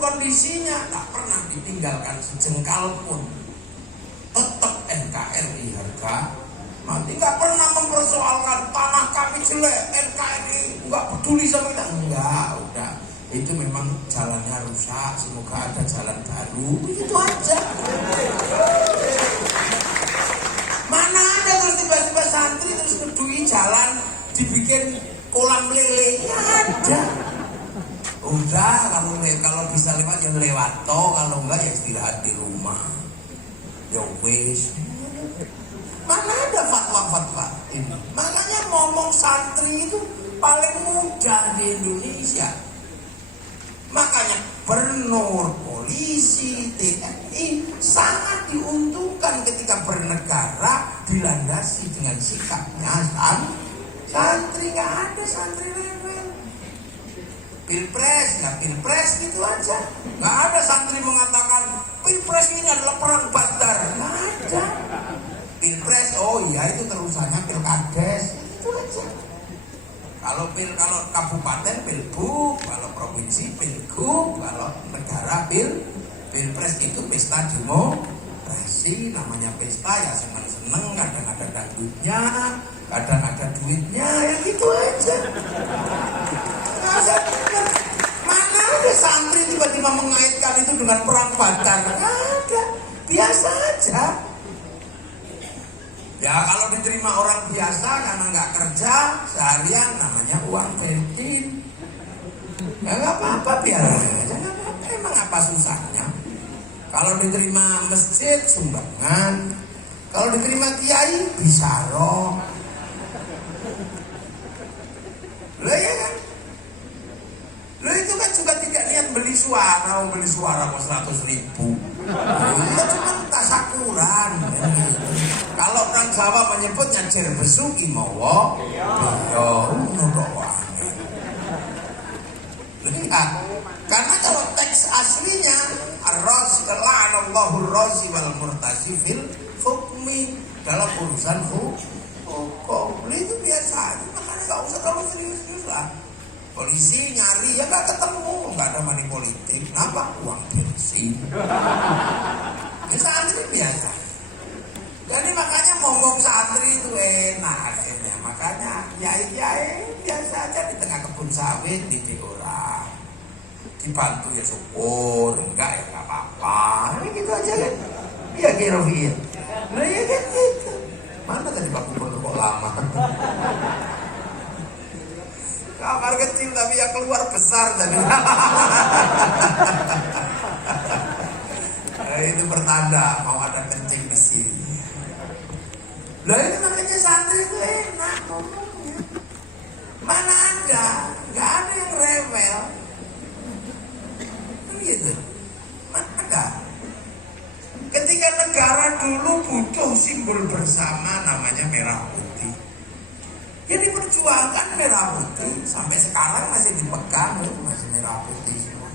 kondisinya tak pernah ditinggalkan sejengkal pun. Tetap NKRI harga mati, nggak pernah mempersoalkan tanah kami jelek, NKRI nggak peduli sama kita, enggak, udah itu memang jalannya rusak, semoga ada jalan baru, itu aja. Mana ada terus tiba-tiba santri terus ngedui jalan dibikin kolam lele, ya ada. Udah kalau bisa lewat ya lewat toh, kalau enggak ya istirahat di rumah. Ya wis. Mana ada fatwa-fatwa ini? Makanya ngomong santri itu paling mudah di Indonesia. Makanya gubernur, polisi, TNI sangat diuntungkan ketika bernegara dilandasi dengan sikapnya santri. Nggak ada santri level. Pilpres, ya pilpres gitu aja. Nggak ada santri mengatakan pilpres ini adalah perang Badar. Nggak ada. Pilpres, oh iya itu terusannya pilkades, itu aja. Kalau kabupaten pilbub, kalau provinsi pilgub, kalau negara pilpres itu pesta demokrasi. Namanya pesta ya seneng-seneng, kadang ada dangdutnya, kadang ada duitnya, ya gitu aja. Mana ada santri tiba-tiba mengaitkan itu dengan perang Badar? Nggak ada, biasa aja. Ya kalau diterima orang biasa karena nggak kerja seharian namanya uang pensiun. Ya nggak apa-apa, biar aja, nggak apa-apa. Emang apa susahnya? Kalau diterima masjid sumbangan, kalau diterima kiai bisa roh. Loh ya kan? Loh itu kan juga tidak niat beli suara kok 100.000. Itu cuma tasakuran. Kalau orang Jawa menyebutnya jerbesu imowo, iya, lihat, karena kalau teks aslinya la'anallahu ar-razi wal murtasi fil hukmi, dalam urusan hukum. Itu biasa aja, makanya nggak usah terlalu serius lah. Polisi nyari ya nggak ketemu, nggak ada money politik. Kenapa? Uang bensin. Ya santri biasa. Jadi makanya ngomong santri itu enak akhirnya. Makanya yai biasa aja di tengah kebun sawit di orang. Dibantu ya syukur, enggak ya nggak apa-apa. Ini gitu aja kan. Iya kira-kira. Nah ya kan gitu. Mana tadi Pak Gubernur kok lama? Kamar kecil tapi yang keluar besar tadi. Itu pertanda mau ada kencing di sini. Lah itu makanya santri itu enak ngomongnya. Mana ada, nggak ada yang rewel. Gitu. Mana ada. Ketika negara dulu butuh simbol bersama namanya merah putih. Ya diperjuangkan merah putih, sampai sekarang masih dipegang, masih merah putih semua.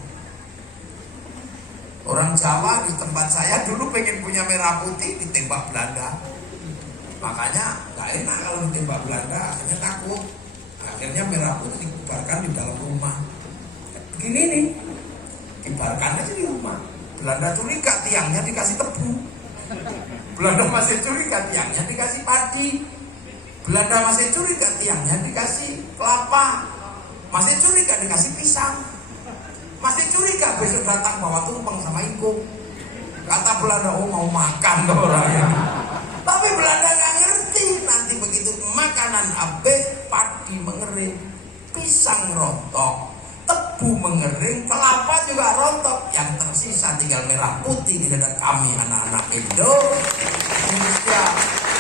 Orang Jawa di tempat saya dulu pengen punya merah putih, ditembak Belanda. Makanya gak enak kalau ditembak Belanda, akhirnya takut. Akhirnya merah putih dikibarkan di dalam rumah. Begini nih, kibarkan aja di rumah. Belanda curiga tiangnya dikasih tebu. Belanda masih curiga tiangnya dikasih padi. Belanda masih curiga tiangnya dikasih kelapa. Masih curiga dikasih pisang. Masih curiga besok datang bawa tumpeng sama ikut. Kata Belanda, oh mau makan tuh orangnya. Tapi Belanda gak ngerti. Nanti begitu makanan habis, padi mengering, pisang rontok, tebu mengering, kelapa juga rontok. Yang tersisa tinggal merah putih di dada kami anak-anak Indonesia.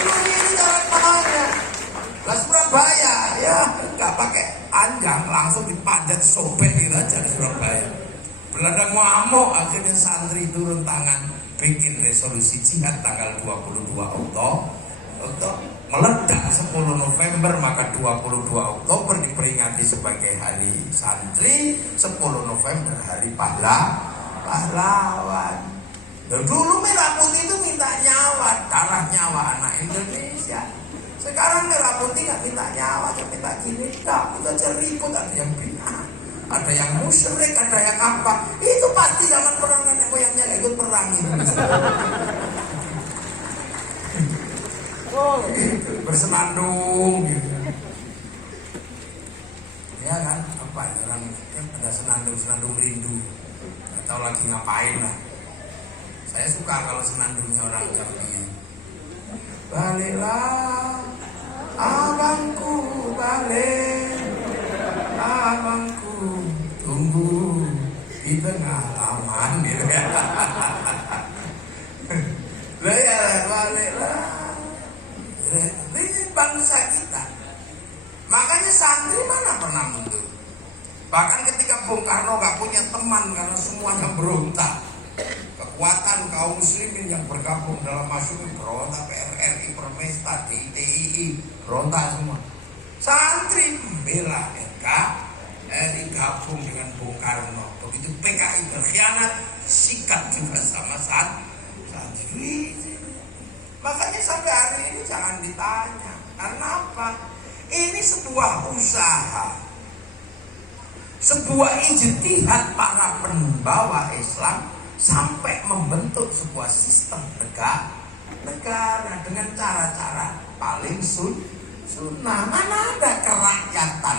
Ini cara pahanya. Lah Surabaya ya nggak pakai anjang, langsung dipadat sobek gitu aja di Surabaya. Belanda ngamuk, akhirnya santri turun tangan bikin resolusi jihad tanggal 22 Oktober meledak 10 November, maka 22 Oktober diperingati sebagai hari santri, 10 November hari pahlawan. Dulu merah putih itu minta nyawa, darah nyawa anak Indonesia. Sekarang merah putih nggak minta nyawa, nggak minta gini, nggak, kita aja ribut, ada yang bina, ada yang musyrik, ada yang apa. Itu pasti Oh, gitu. Bersenandung gitu. Ya kan, apa ya, orang kan ada senandung rindu, atau lagi ngapain lah. Saya suka kalau senandungnya orang Jambi. Baliklah abangku, balik abangku, tunggu di tengah taman gitu ya. Baliklah. Ini bangsa kita. Makanya santri mana pernah mundur. Bahkan ketika Bung Karno gak punya teman karena semuanya berontak, kekuatan kaum muslimin yang bergabung dalam Masyumi berontak, PRRI, Permesta, DITII berontak semua. Santri membela NKRI gabung dengan Bung Karno. Begitu PKI berkhianat, sikat juga sama santri. Makanya sampai hari ini jangan ditanya. Karena apa? Ini sebuah usaha, sebuah ijtihad para pembawa Islam sampai membentuk sebuah sistem negara dengan cara-cara paling sunnah. Mana ada kerakyatan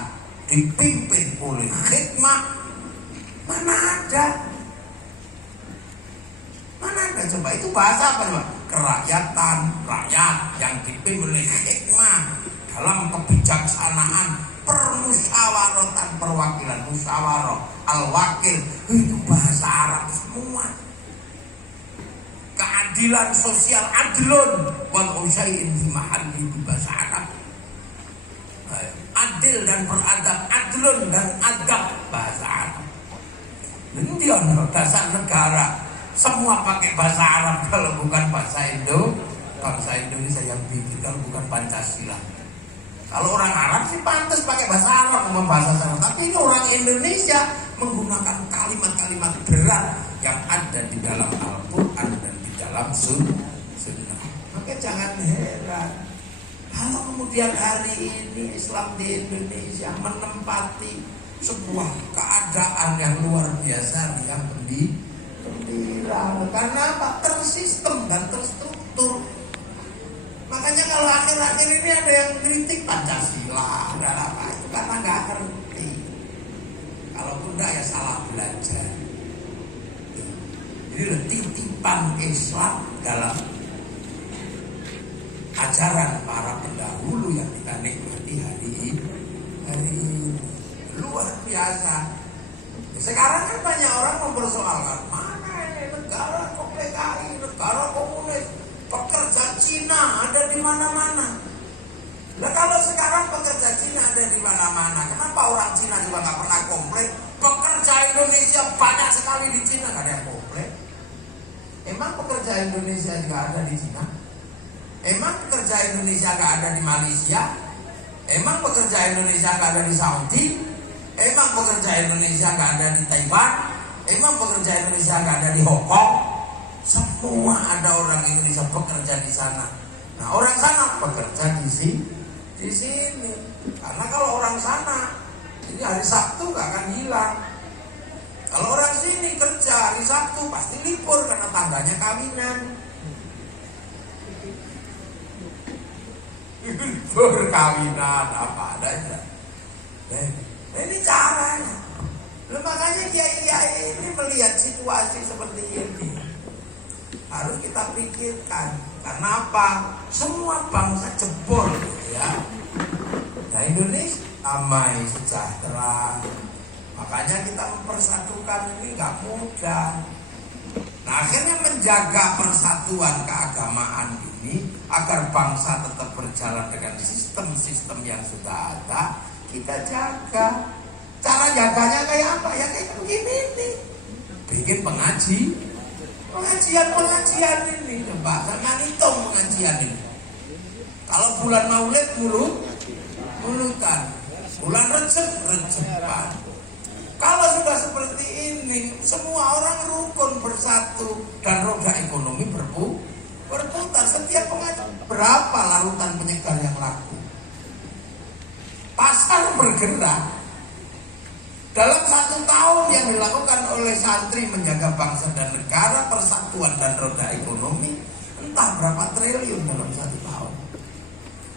dipimpin oleh hikmah? Mana ada? Mana ada? Coba itu bahasa apa coba? Kerakyatan, rakyat yang dipimpin oleh hikmah dalam kebijaksanaan, permusyawaratan, perwakilan, musyawarah, al-wakil, itu bahasa Arab semua. Keadilan sosial, adlun wal usyai'in fi mahalli, itu bahasa Arab. Adil dan beradab, adlun dan adab, bahasa Arab. Ini dia dasar negara. Semua pakai bahasa Arab kalau bukan bahasa bangsa Indonesia yang bikin, kalau bukan Pancasila. Kalau orang Arab sih pantas pakai bahasa Arab, bahasa Arab. Tapi ini orang Indonesia menggunakan kalimat-kalimat berat yang ada di dalam Al-Quran dan di dalam Sunnah. Maka jangan heran kalau kemudian hari ini Islam di Indonesia menempati sebuah keadaan yang luar biasa, yang gembira. Karena apa? Tersistem dan terstruktur. Makanya kalau akhir-akhir ini ada yang kritik Pancasila, ada apa itu karena nggak ngerti. Kalaupun enggak ya salah belajar. Jadi titipan Islam dalam ajaran para pendahulu yang kita nikmati hari ini luar biasa. Sekarang kan banyak orang mempersoalkan, mana ini negara PKI, negara komunis, pekerja Cina ada di mana-mana. Nah kalau sekarang pekerja Cina ada di mana-mana, kenapa orang Cina juga nggak pernah komplain? Pekerja Indonesia banyak sekali di Cina, nggak ada yang komplain. Emang pekerja Indonesia juga ada di Cina? Emang pekerja Indonesia nggak ada di Malaysia? Emang pekerja Indonesia nggak ada di Saudi? Emang pekerja Indonesia nggak ada di Taiwan? Emang pekerja Indonesia nggak ada di Hong Kong? Semua ada orang Indonesia bekerja di sana. Nah orang sana bekerja di sini. Karena kalau orang sana, ini hari Sabtu nggak akan hilang. Kalau orang sini kerja hari Sabtu pasti libur karena tandanya kawinan. Libur kawinan apa adanya. Ini caranya. Makanya kiai-kiai ini melihat situasi seperti ini harus kita pikirkan. Karena apa? Semua bangsa jebol ya. Nah Indonesia damai sejahtera. Makanya kita mempersatukan ini nggak mudah. Nah akhirnya menjaga persatuan keagamaan ini agar bangsa tetap berjalan dengan sistem-sistem yang sudah ada, kita jaga. Cara jaganya kayak apa? Ya kayak begini nih. Bikin pengajian ini. Coba jangan hitung pengajian ini. Kalau bulan Maulid mulutan. Bulan Rejeban. Kalau sudah seperti ini, semua orang rukun bersatu dan roda ekonomi berputar. Setiap pengajian berapa larutan penyegar yang laku? Pasar bergerak. Dalam 1 tahun yang dilakukan oleh santri menjaga bangsa dan negara, persatuan dan roda ekonomi, entah berapa triliun dalam 1 tahun.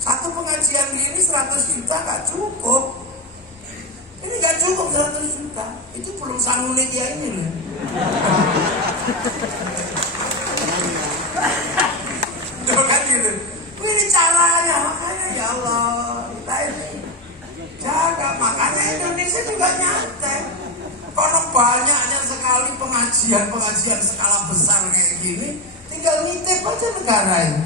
Satu pengajian ini 100 juta gak cukup. Ini gak cukup 100 juta. Itu belum sangune dia ini loh. Tuh kan gitu. Ini caranya, makanya ya Allah, kita ini jaga. Makanya Indonesia juga nyantai. Kalau banyaknya sekali pengajian skala besar kayak gini, tinggal nitip aja negara ini.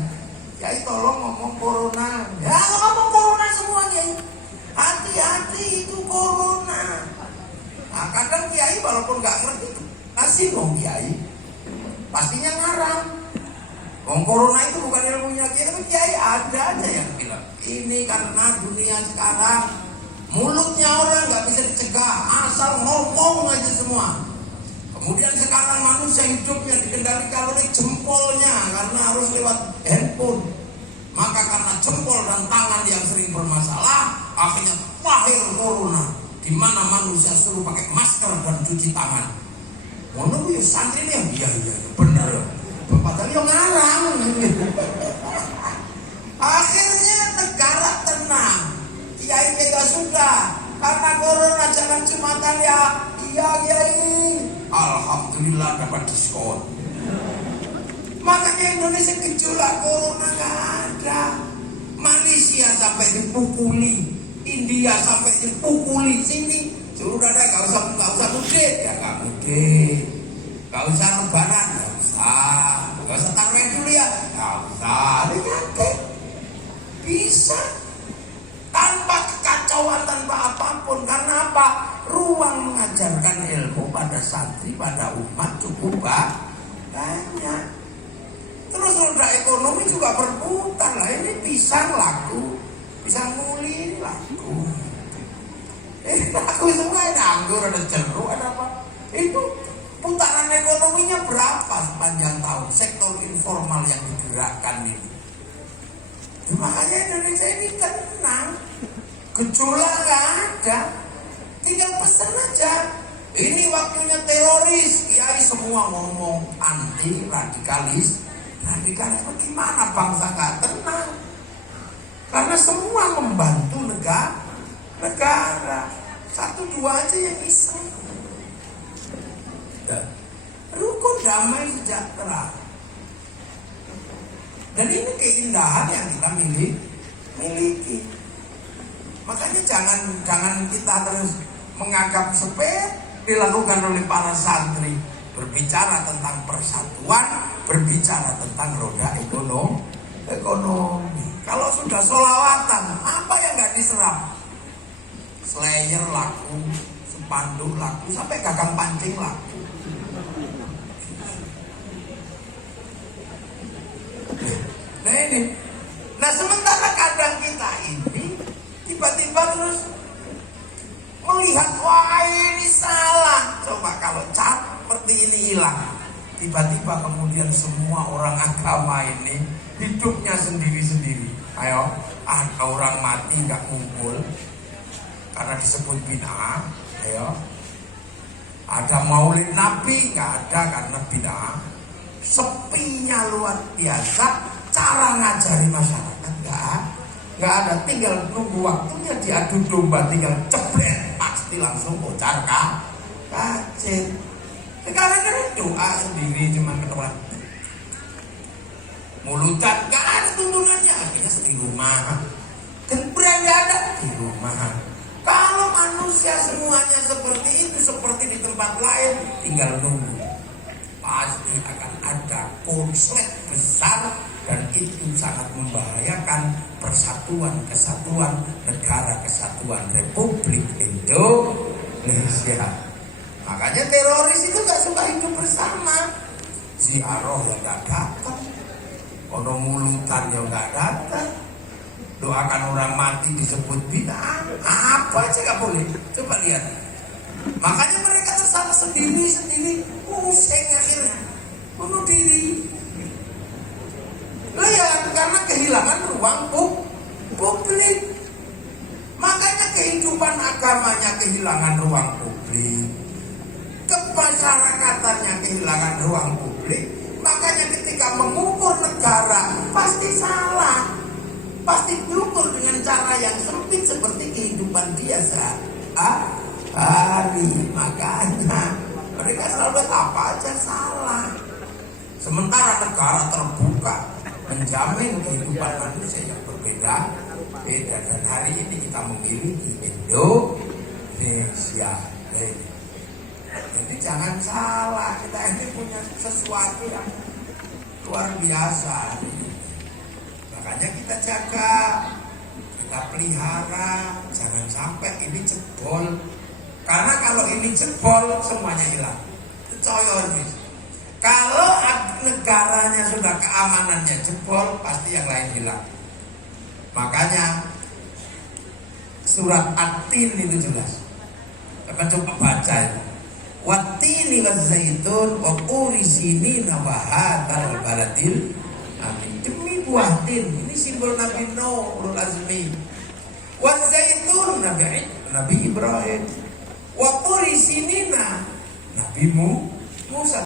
Kiai tolong ngomong corona. Ya ngomong corona semuanya. Hati-hati itu corona. Nah kadang kiai walaupun nggak ngerti, kasih dong kiai. Pastinya ngarang. Corona itu bukan ilmunya kiai, tapi kiai ada aja yang bilang. Ini karena dunia sekarang mulutnya orang nggak bisa dicegah, asal ngomong aja semua. Kemudian sekarang manusia hidupnya dikendalikan oleh jempolnya karena harus lewat handphone. Maka karena jempol dan tangan yang sering bermasalah, akhirnya lahir corona, di mana manusia suruh pakai masker dan cuci tangan. Ngono ya santri ini iya bener. Padahal yang ngarang. Akhirnya negara tenang. Kiai mega sudah karena corona jangan jumatan ya. Iya kiai. Alhamdulillah dapat diskon. Makanya Indonesia gejolak corona gak ada. Malaysia sampai dipukuli, India sampai dipukuli. Sini suruh dada gak usah mudik ya gak mudik. Gak usah lebaran gak usah tarawih dulu ya gak usah. Bisa tanpa kekacauan, tanpa apapun. Karena apa? Ruang mengajarkan ilmu pada santri, pada umat cukup banyak. Terus roda ekonomi juga berputar lah. Ini pisang laku, pisang muli laku. Laku semua, ada anggur, ada jeruk, ada apa. Itu putaran ekonominya berapa sepanjang tahun? Sektor informal yang digerakkan ini. Makanya Indonesia ini tenang, gejolak gak ada. Tinggal pesan aja. Ini waktunya teroris. Kiai semua ngomong anti radikalis. Radikalis bagaimana bangsa gak tenang? Karena semua membantu negara. 1-2 aja yang bisa. Rukun damai sejahtera. Dan ini keindahan yang kita miliki. Makanya jangan kita terus menganggap sepele dilakukan oleh para santri. Berbicara tentang persatuan, berbicara tentang roda ekonomi. Kalau sudah sholawatan, apa yang nggak diserap? Slayer laku, spanduk laku, sampai gagang pancing laku. Nah ini, sementara kadang kita ini tiba-tiba terus melihat wah ini salah. Coba kalau seperti ini hilang, tiba-tiba kemudian semua orang agama ini hidupnya sendiri-sendiri. Ayo, ada orang mati nggak kumpul karena disebut bid'ah. Ayo, ada maulid Nabi nggak ada karena bid'ah. Sepinya luar biasa. Cara ngajari masyarakat nggak ada. Tinggal nunggu waktunya diadu domba, tinggal jebret pasti langsung bocor kacit. Sekarang kan doa sendiri cuma ketemuan. Mulutan gak ada tuntunannya, akhirnya di rumah. Gembreng gak ada di rumah. Kalau manusia semuanya seperti itu, seperti di tempat lain, tinggal nunggu. Pasti akan ada konslet besar dan itu sangat membahayakan persatuan kesatuan negara kesatuan Republik Indonesia. Makanya teroris itu gak suka hidup bersama. Ziarah yang gak datang, ono mulutan yang gak datang, doakan orang mati disebut bid'ah, apa aja gak boleh. Coba lihat. Makanya mereka tersama sendiri-sendiri, pusing akhirnya, bunuh diri. Lihat, karena kehilangan ruang publik. Makanya kehidupan agamanya kehilangan ruang publik. publik. Kemasyarakatan kehilangan ruang publik. Makanya ketika mengukur negara pasti salah, pasti diukur dengan cara yang sempit seperti kehidupan dia sehari. Makanya mereka selalu apa aja salah. Sementara negara terbuka menjamin kehidupan manusia yang berbeda. Dan hari ini kita memiliki Indonesia. Jadi jangan salah, kita ini punya sesuatu yang luar biasa. Makanya kita jaga, kita pelihara, jangan sampai ini jebol. Karena kalau ini jebol semuanya hilang. Coyor. Kalau negaranya sudah keamanannya jebol, pasti yang lain hilang. Makanya surat At-Tin itu jelas. Akan coba baca itu. Wattini wazzaitun wa turi sinina wa hadzal baladil amin. Demi buah tin, ini simbol Nabi Nuh ulul azmi. Wazzaitun Nabi Ibrahim. Wa turi sinina Nabi Musa.